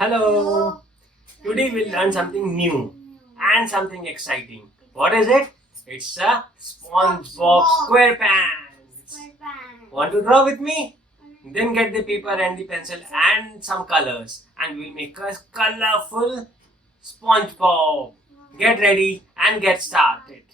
Hello! Today we'll learn something new and something exciting. What is it? It's a SpongeBob SquarePants. Want to draw with me? Then get the paper and the pencil and some colors and we'll make a colorful SpongeBob. Get ready and get started.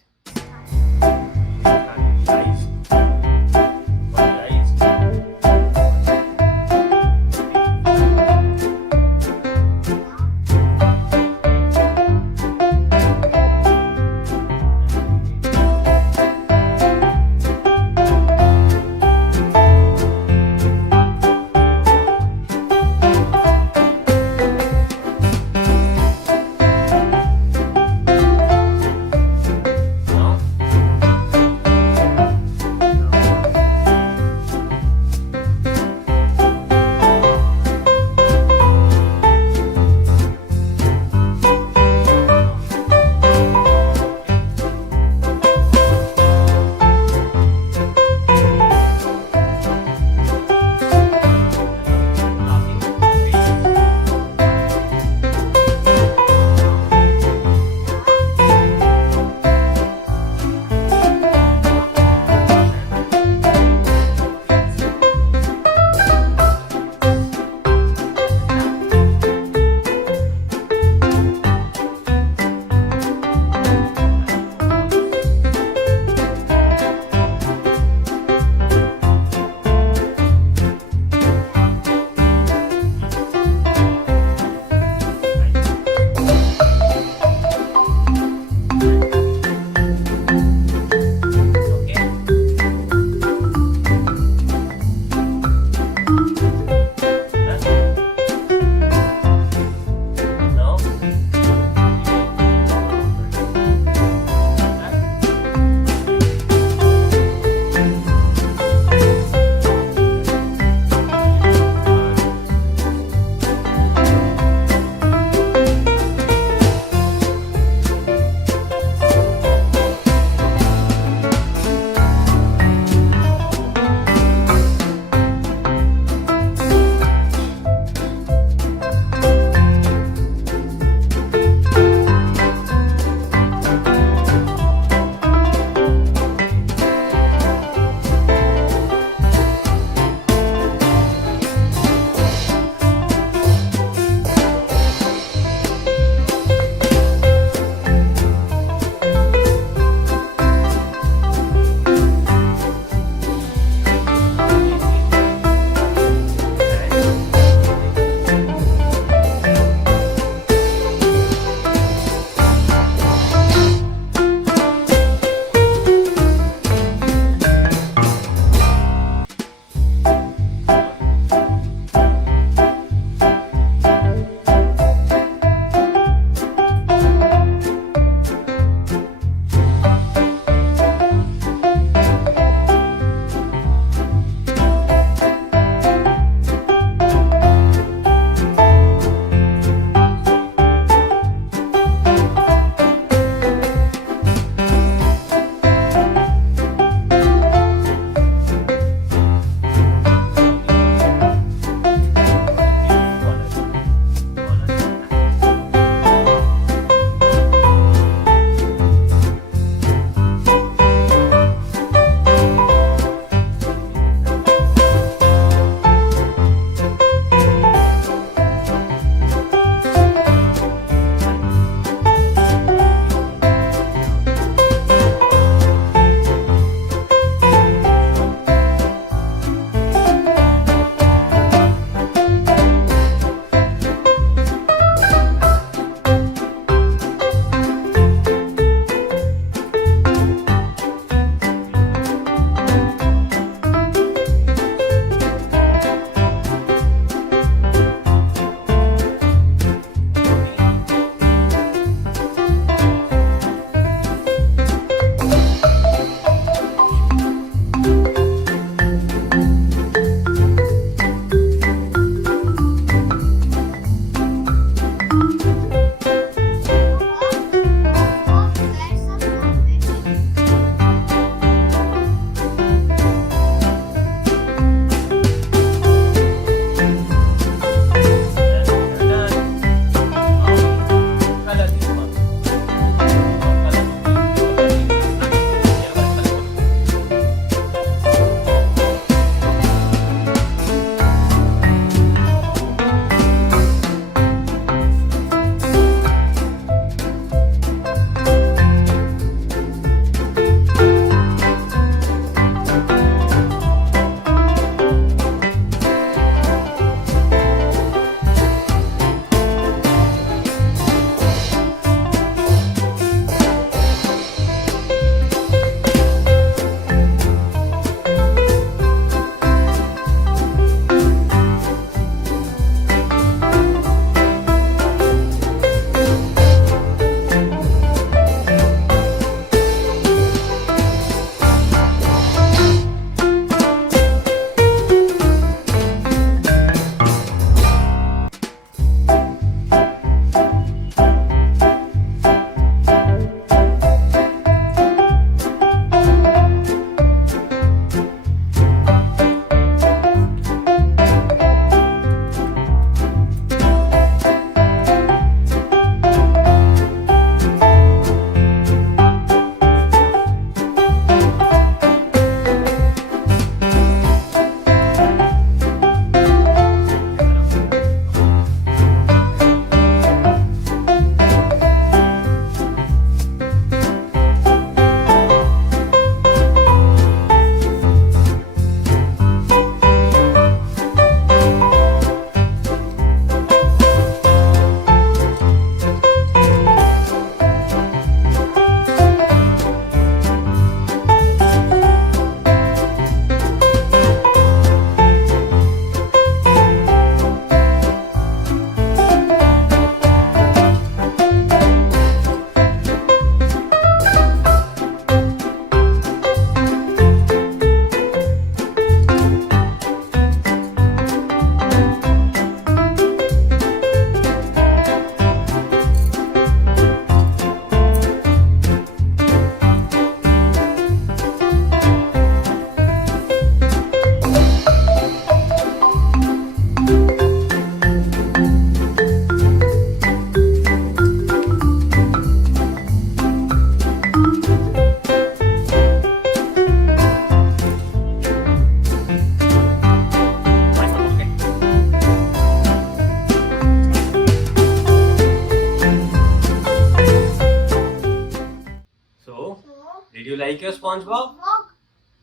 like your SpongeBob?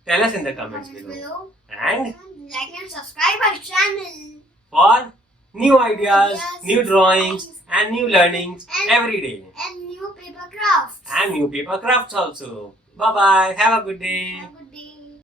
Tell us in the comments below. And like and subscribe our channel for new ideas, new drawings, and new learnings every day. and new paper crafts. And new paper crafts also. Bye bye. Have a good day. Have a good day.